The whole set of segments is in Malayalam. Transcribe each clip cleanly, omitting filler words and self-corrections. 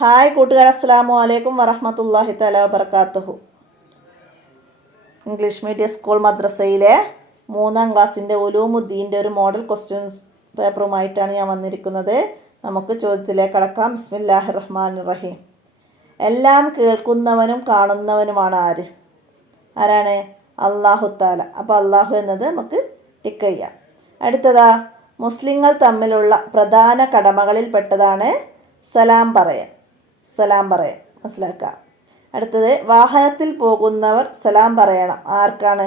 ഹായ് കൂട്ടുകാർ, അസ്സലാമു അലൈക്കും വറഹ്മത്തുള്ളാഹി തആല വബറകാതുഹു. ഇംഗ്ലീഷ് മീഡിയം സ്കൂൾ മദ്രസയിലെ 3ാം ക്ലാസ്സിൻ്റെ ഉലൂമുദ്ദീൻ്റെ ഒരു മോഡൽ ക്വസ്റ്റ്യൻസ് പേപ്പറുമായിട്ടാണ് ഞാൻ വന്നിരിക്കുന്നത്. നമുക്ക് ചോദ്യത്തിലേക്ക് കടക്കാം. ബിസ്മില്ലാഹിർ റഹ്മാനിർ റഹീം. എല്ലാം കേൾക്കുന്നവനും കാണുന്നവനുമാണ് ആരാണ്? അല്ലാഹു തആല. അപ്പോൾ അല്ലാഹു എന്നത് നമുക്ക് ടിക്ക് ചെയ്യാം. അടുത്തതാ, മുസ്ലിങ്ങൾ തമ്മിലുള്ള പ്രധാന കടമകളിൽപ്പെട്ടതാണ് സലാം പറയൽ. മനസ്സിലാക്കുക. അടുത്തത്, വാഹനത്തിൽ പോകുന്നവർ സലാം പറയണം. ആർക്കാണ്?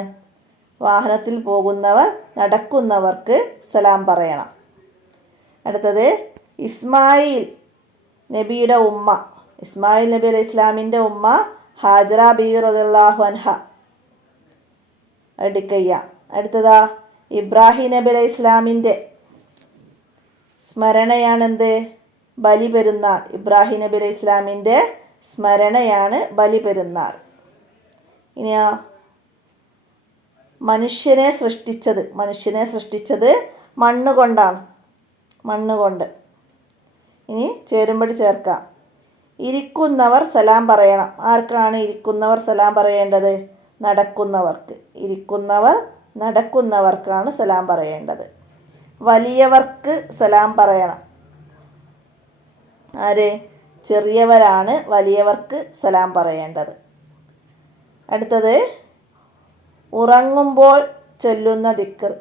വാഹനത്തിൽ പോകുന്നവർ, നടക്കുന്നവർക്ക് സലാം പറയണം. അടുത്തത്, ഇസ്മായിൽ നബി അലൈഹി ഇസ്ലാമിൻ്റെ ഉമ്മ ഹാജറ ബീവി റളിയല്ലാഹു അൻഹ എടുക്കുക. അടുത്തതാ, ഇബ്രാഹിം നബി അലൈഹി ഇസ്ലാമിൻ്റെ സ്മരണയാണെന്ത്? ബലിപെരുന്നാൾ. ഇബ്രാഹിം നബി അലൈഹി ഇസ്ലാമിൻ്റെ സ്മരണയാണ് ബലിപെരുന്നാൾ. ഇനിയോ, മനുഷ്യനെ സൃഷ്ടിച്ചത് മണ്ണ് കൊണ്ട്. ഇനി ചേരുമ്പടി ചേർക്കാം. ഇരിക്കുന്നവർ സലാം പറയണം. ആർക്കാണ് ഇരിക്കുന്നവർ സലാം പറയേണ്ടത്? നടക്കുന്നവർക്കാണ് സലാം പറയേണ്ടത്. വലിയവർക്ക് സലാം പറയണം. ആര്? ചെറിയവരാണ് വലിയവർക്ക് സലാം പറയേണ്ടത്. അടുത്തത്, ഉറങ്ങുമ്പോൾ ചൊല്ലുന്ന ദിക്ർ.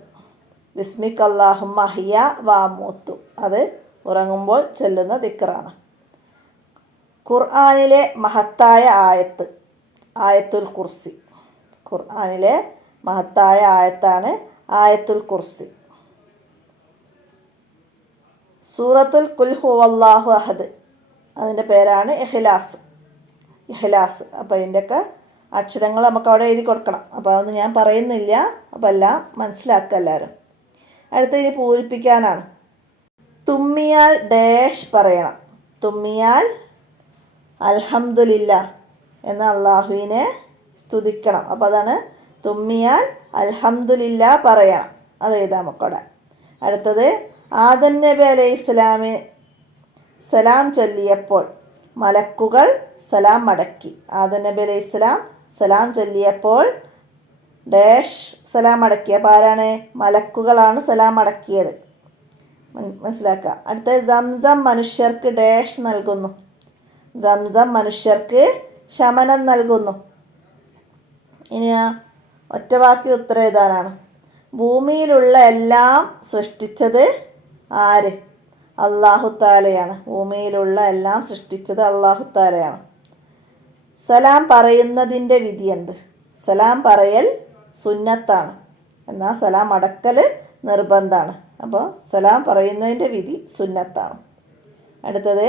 ബിസ്മിക അല്ലാഹുമ്മ അഹ്യ വഅമൂതു. അത് ഉറങ്ങുമ്പോൾ ചൊല്ലുന്ന ദിക്റാണ്. ഖുർആനിലെ മഹത്തായ ആയത്തുൽ കുർസി. ഖുർആനിലെ മഹത്തായ ആയത്താണ് ആയത്തുൽ കുർസി. സൂറത്തുൽ ഖുൽ ഹുവല്ലാഹു അഹദ്, അതിൻ്റെ പേരാണ് ഇഖ്ലാസ്. അപ്പോൾ ഇതിൻ്റെയൊക്കെ അക്ഷരങ്ങൾ നമുക്ക് അവിടെ എഴുതി കൊടുക്കണം. അപ്പോൾ അതൊന്നും ഞാൻ പറയുന്നില്ല. അപ്പോൾ എല്ലാം മനസ്സിലാക്കുക എല്ലാവരും. അടുത്തത് പൂരിപ്പിക്കാനാണ്. തുമ്മിയാൽ ഡാഷ് പറയണം. തുമ്മിയാൽ അൽഹംദുലില്ലാ എന്ന അള്ളാഹുവിനെ സ്തുതിക്കണം. അപ്പോൾ അതാണ് തുമ്മിയാൽ അൽഹംദുലില്ലാ പറയണം. അത് എഴുതാം നമുക്കവിടെ. അടുത്തത്, ആദം നബി അലൈഹി ഇസ്ലാമിന് സലാം ചൊല്ലിയപ്പോൾ മലക്കുകൾ സലാം മടക്കി. ആദം നബി അലൈഹി ഇസ്ലാം സലാം ചൊല്ലിയപ്പോൾ ഡാഷ് സലാം മടക്കി. അപ്പോൾ ആരാണ്? മലക്കുകളാണ് സലാം മടക്കിയത്. മനസ്സിലാക്കുക. അടുത്തത്, സംസം മനുഷ്യർക്ക് ഡാഷ് നൽകുന്നു. സംസം മനുഷ്യർക്ക് ശമനം നൽകുന്നു. ഇനിയാ ഒറ്റവാക്കി ഉത്തരം എഴുതാനാണ്. ഭൂമിയിലുള്ള എല്ലാം സൃഷ്ടിച്ചത് ആര്? അല്ലാഹു തആലയാണ്. ഭൂമിയിലുള്ള എല്ലാം സൃഷ്ടിച്ചത് അല്ലാഹു തആലയാണ്. സലാം പറയുന്നതിൻ്റെ വിധി എന്ത്? സലാം പറയൽ സുന്നത്താണ്, എന്നാൽ സലാം അടക്കൽ നിർബന്ധമാണ്. അപ്പോൾ സലാം പറയുന്നതിൻ്റെ വിധി സുന്നത്താണ്. അടുത്തത്,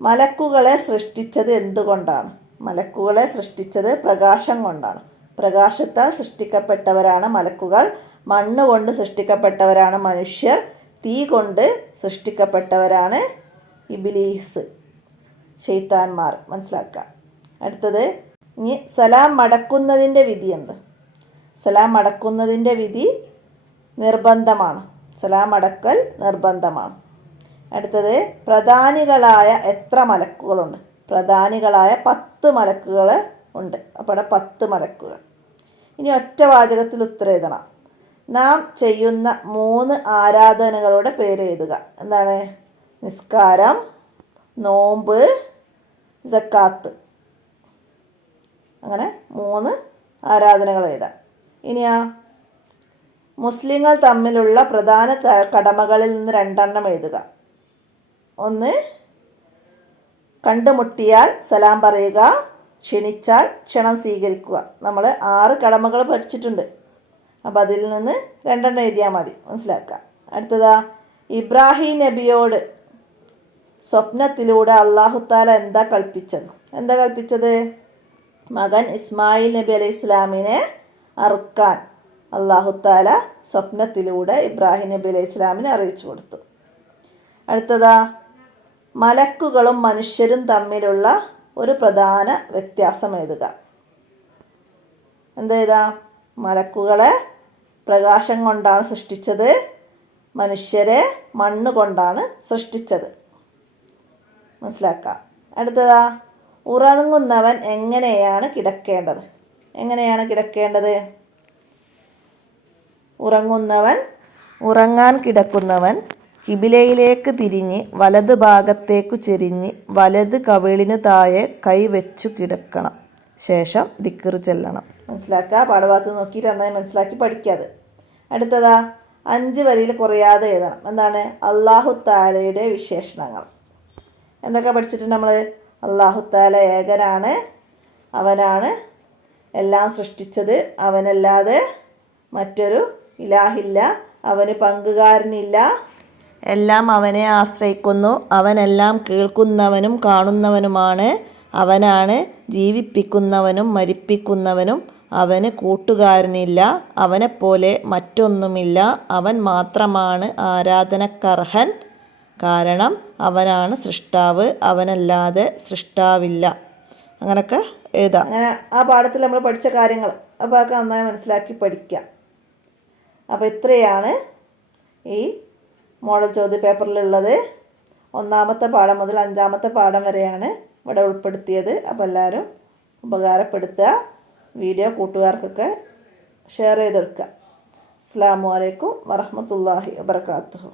മലക്കുകളെ സൃഷ്ടിച്ചത് എന്തുകൊണ്ടാണ്? മലക്കുകളെ സൃഷ്ടിച്ചത് പ്രകാശം കൊണ്ടാണ്. പ്രകാശത്താൽ സൃഷ്ടിക്കപ്പെട്ടവരാണ് മലക്കുകൾ. മണ്ണ് കൊണ്ട് സൃഷ്ടിക്കപ്പെട്ടവരാണ് മനുഷ്യർ. തീ കൊണ്ട് സൃഷ്ടിക്കപ്പെട്ടവരാണ് ഇബ്ലീസ്, ശൈത്താന്മാർ. മനസ്സിലാക്കുക. അടുത്തത്, ഇനി സലാം മടക്കുന്നതിൻ്റെ വിധി എന്ത്? സലാം മടക്കുന്നതിൻ്റെ വിധി നിർബന്ധമാണ്. സലാം മടക്കൽ നിർബന്ധമാണ്. അടുത്തത്, പ്രധാനികളായ എത്ര മലക്കുകളുണ്ട്? പ്രധാനികളായ 10 മലക്കുകൾ ഉണ്ട്. അപ്പോൾ 10 മലക്കുകൾ. ഇനി ഒറ്റ വാചകത്തിൽ ഉത്തരം എഴുതണം. നാം ചെയ്യുന്ന 3 ആരാധനകളുടെ പേര് എഴുതുക. എന്താണ്? നിസ്കാരം, നോമ്പ്, സക്കാത്ത്. അങ്ങനെ 3 ആരാധനകൾ എഴുതാം. ഇനിയാ, മുസ്ലിങ്ങൾ തമ്മിലുള്ള പ്രധാന കടമകളിൽ നിന്ന് 2 എഴുതുക. 1, കണ്ടുമുട്ടിയാൽ സലാം പറയുക, ക്ഷണിച്ചാൽ ക്ഷണം സ്വീകരിക്കുക. നമ്മൾ 6 കടമകൾ പഠിച്ചിട്ടുണ്ട്. അപ്പോൾ അതിൽ നിന്ന് 2 എഴുതിയാൽ മതി. മനസ്സിലാക്കുക. അടുത്തതാ, ഇബ്രാഹിം നബിയോട് സ്വപ്നത്തിലൂടെ അല്ലാഹു തആല എന്താ കൽപ്പിച്ചത്? മകൻ ഇസ്മായിൽ നബി അലൈഹി ഇസ്ലാമിനെ അറുക്കാൻ അല്ലാഹു തആല സ്വപ്നത്തിലൂടെ ഇബ്രാഹിം നബി അലൈഹി ഇസ്ലാമിനെ അറിയിച്ചു കൊടുത്തു. അടുത്തതാ, മലക്കുകളും മനുഷ്യരും തമ്മിലുള്ള ഒരു പ്രധാന വ്യത്യാസം എഴുതുക. എന്താ? മലക്കുകളെ പ്രകാശം കൊണ്ടാണ് സൃഷ്ടിച്ചത്, മനുഷ്യരെ മണ്ണ് കൊണ്ടാണ് സൃഷ്ടിച്ചത്. മനസ്സിലാക്കുക. അടുത്തതാ, ഉറങ്ങുന്നവൻ എങ്ങനെയാണ് കിടക്കേണ്ടത്? ഉറങ്ങാൻ കിടക്കുന്നവൻ കിബിലയിലേക്ക് തിരിഞ്ഞ് വലത് ഭാഗത്തേക്കു ചെരിഞ്ഞ് വലത് കവിളിനു താഴെ കൈവച്ചു കിടക്കണം. ശേഷം ദിക്ർ ചെല്ലണം. മനസ്സിലാക്കുക. പാഠഭാഗത്ത് നോക്കിയിട്ട് നന്നായി മനസ്സിലാക്കി പഠിക്കാതെ. അടുത്തതാ, 5 വരിയിൽ കുറയാതെ എഴുതണം. എന്താണ്? അല്ലാഹു തആലയുടെ വിശേഷണങ്ങൾ. എന്തൊക്കെ പഠിച്ചിട്ടുണ്ട് നമ്മൾ? അല്ലാഹു തആല ഏകനാണ്, അവനാണ് എല്ലാം സൃഷ്ടിച്ചത്, അവനല്ലാതെ മറ്റൊരു ഇലാഹില്ല, അവന് പങ്കുകാരനില്ല, എല്ലാം അവനെ ആശ്രയിക്കുന്നു, അവനെല്ലാം കേൾക്കുന്നവനും കാണുന്നവനുമാണ്, അവനാണ് ജീവിപ്പിക്കുന്നവനും മരിപ്പിക്കുന്നവനും, അവന് കൂട്ടുകാരനില്ല, അവനെപ്പോലെ മറ്റൊന്നുമില്ല, അവൻ മാത്രമാണ് ആരാധനക്കർഹൻ, കാരണം അവനാണ് സൃഷ്ടാവ്, അവനല്ലാതെ സൃഷ്ടാവില്ല. അങ്ങനെയൊക്കെ എഴുതാം. അങ്ങനെ ആ പാഠത്തിൽ നമ്മൾ പഠിച്ച കാര്യങ്ങൾ അപ്പോൾ അതൊക്കെ നന്നായി മനസ്സിലാക്കി പഠിക്കാം. അപ്പോൾ ഇത്രയാണ് ഈ മോഡൽ ചോദ്യ പേപ്പറിലുള്ളത്. 1-ാമത്തെ പാഠം മുതൽ 5-ാമത്തെ പാഠം വരെയാണ് ഇവിടെ ഉൾപ്പെടുത്തിയത്. അപ്പോൾ എല്ലാവരും ഉപകാരപ്പെടുത്തുക. വീഡിയോ കൂട്ടുകാർക്കൊക്കെ ഷെയർ ചെയ്ത് കൊടുക്കുക. അസ്സലാമു അലൈക്കും വറഹ്മത്തുള്ളാഹി വബറകാതുഹു.